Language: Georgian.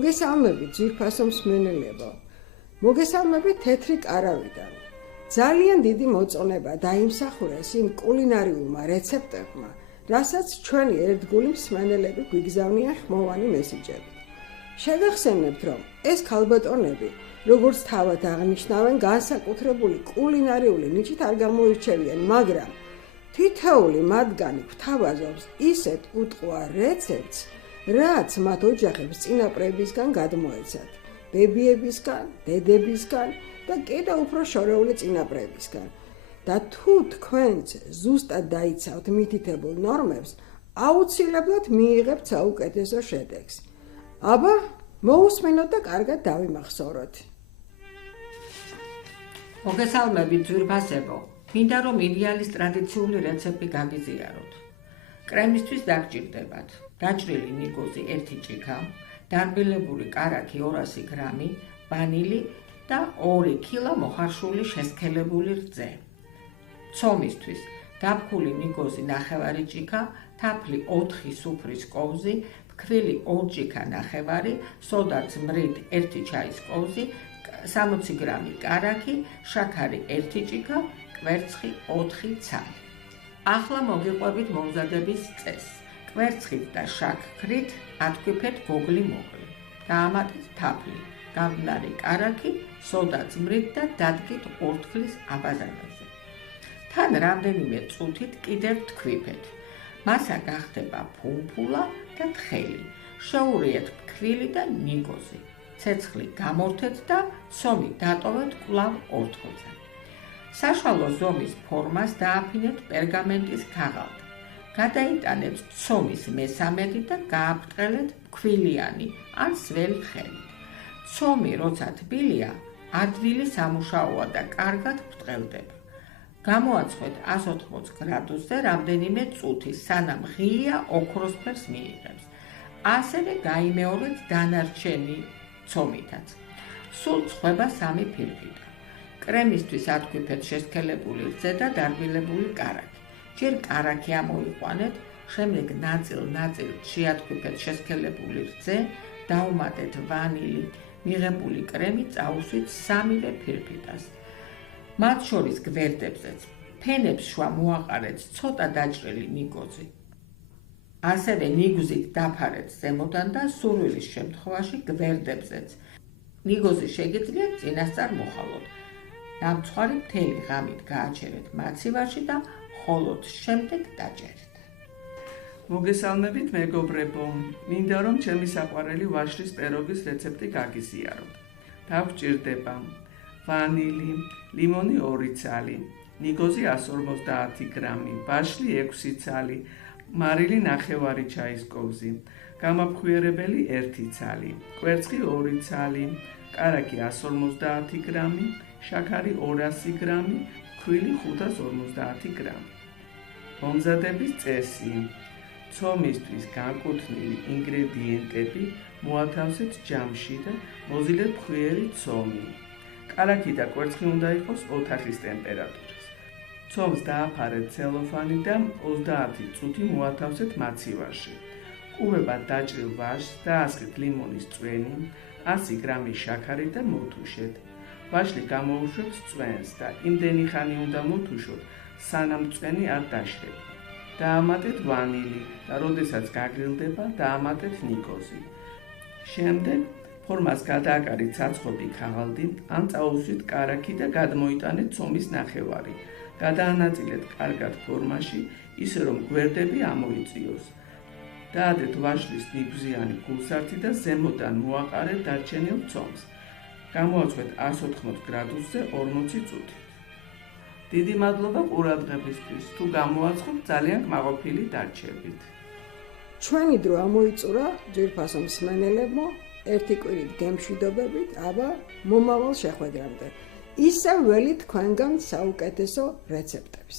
მოგესალმებით ძვირფასო მსმენელებო. მოგესალმებით თეთრი კარავიდან. ძალიან დიდი მოწონება დაიმსახურეს იმ კულინარიულმა რეცეპტებმა, რასაც ჩვენი ერთგული მსმენელები გვიგზავნიან ხმოვანი მესიჯებით. შეგახსენებთ, რომ ეს ქალბატონები, როგორც თავად აღნიშნავენ, განსაკუთრებული კულინარიული ნიჭით არ გამოირჩევიან, მაგრამ თითოეული მათგანი გვთავაზობს ისეთ უტყუარ რეცეპტს, რაც მათ ოჯახებს წინაპრებისგან გადმოეცათ, ბებიებისგან, დედებისგან და კიდევ უფრო შორეული წინაპრებისგან. და თუ თქვენც ზუსტად დაიცავთ მითითებულ ნორმებს, აუცილებლად მიიღებთ საუკეთესო შედეგს. აბა, მოусმენოთ და კარგად დავიმახსოვროთ. მოგესალმებით ძვირფასებო. მინდა რომ იდეალის ტრადიციული რეცეპტი გაგიზიაროთ. კრემისთვის დაგჭირდებათ დაჭრილი ნიგოზი 1 ჭიქა, დარბილებული კარაქი 200 გრამი, ვანილი და 2 კილა მოხარშული შესქელებული რძე. ცომისთვის დაფქული ნიგოზი 9 ჭიქა, თაფლი 4 სუფრის კოვზი, ფქვილი 2 ჭიქა 9, სოდა ძმრით 1 ჩაის კოვზი, 60 გრამი კარაქი, შაქარი 1 ჭიქა, კვერცხი 4 ცალი. ახლა მოგიყვებით მომზადების წესს. კვერცხით და შაქრით ატკიფეთ გოგლი-მოგლი. დაამატეთ თაფლი, გამდნარი კარაქი, სოდა ძმრით და დადგით ორთქლის აბაზანაზე. თან რამდენიმე წუთით კიდევ თქვიფეთ. მასა გახდება ფუმფულა და თხელი. შეურიეთ ფქვილი და ნიგოზი. ცეცხლი გამორთეთ და ცომი დატოვეთ კვლავ ორთქლზე. საშუალო ზომის ფორმას დააფინეთ პერგამენტის ქაღალდ. გადაიტანეთ ცომის მესამედი და გააფრთხილეთ ფქვილიანი ან სველი ხელით. ცომი როცა თბილია, ადვილი სამუშაოა და კარგად ფრთხილდება. გამოაცხოთ 180 გრადუსზე რამდენიმე წუთი, სანამ ღია ოქროსფერს მიიღებს. ასევე გაიმეორეთ დანარჩენი ცომითაც. სულ წვება 3 ფირფიტა. კრემისთვის ატკიფეთ შესქელებული რძე და დარბილებული კარაქი. ჯერ კარაქი ამოიყვანეთ, შემდეგ ნაწილ-ნაწილ შეატკიფეთ შესქელებული რძე, დაუმატეთ ვანილი, მიღებული კრემი წაუსვით 3 ფირფიტას. მათ შორის გვერდებზეც ფენებს შუა მოაყარეთ ცოტა დაჭრილი ნიგოზი. ასევე ნიგზით დაფარეთ ზემოდან და სურვილის შემთხვევაში გვერდებზეც. ნიგოზი შეგიძლიათ წინასწარ მოხალოთ. დამცხვარი მთელი ღამით გააჩერეთ მაცივარში და მხოლოდ შემდეგ დაჭერეთ. მოგესალმებით მეგობრებო, მინდა რომ ჩემი საყვარელი ვაშლის პეროგის რეცეპტი გაგიზიაროთ. დაგვჭირდება ვანილი, ლიმონი 2 ცალი, ნიგოზი 150 გრამი, ვაშლი 6 ცალი, მარილი 9 ჩაის კოვზი, გამაფხვიერებელი 1 ცალი, კვერცხი 2 ცალი, კარაქი 150 გრამი, შაქარი 200 გრამი, ფქვილი 550 გრამი. მომზადების წესი. ცომისთვის განკუთვნილი ინგრედიენტები მოათავსეთ ჯამში და მოზილეთ ფხვიერი ცომი. კარაქი და კვერცხი უნდა იყოს ოთახის ტემპერატურის. ცომს დააფარეთ ცელოფანი და 30 წუთი მოათავსეთ მაცივარში. ყურებად დაჭრილ ვაშლს დაასხით ლიმონის წვენი, 100 გრამი შაქარი და მოთუშეთ. ვაშლი გამოუშვებთ წვენს და იმდენი ხანი უნდა მოთუშოთ, სანამ წვენი არ დაშრება. დაამატეთ ვანილი და როდესაც გაგრილდება, დაამატეთ ნიგოზი. შემდეგ ფორმას გადააკარით საცხობი ქაღალდი, ან წაუსვით კარაქი და გადმოიტანეთ ცომის ნახევარი. გადაანაწილეთ კარგად ფორმაში, ისე რომ გვერდები ამოიწიოს. დაადეთ ვაშლის ნიგვზიანი გულსართი და ზემოდან მოაყარეთ დარჩენილ ცომს. გამოაცხოთ 180 გრადუსზე 40 წუთი. დიდი მადლობა ყურადღებისთვის. თუ გამოაცხოთ, ძალიან კმაყოფილი დარჩებით. ჩვენი დრო ამოიწურა ძვირფასო მსმენელებო, ერთი კვირით გემშვიდობებით, აბა მომავალ შეხვედრამდე. ისევ ველით თქვენგან საუკეთესო რეცეპტებს.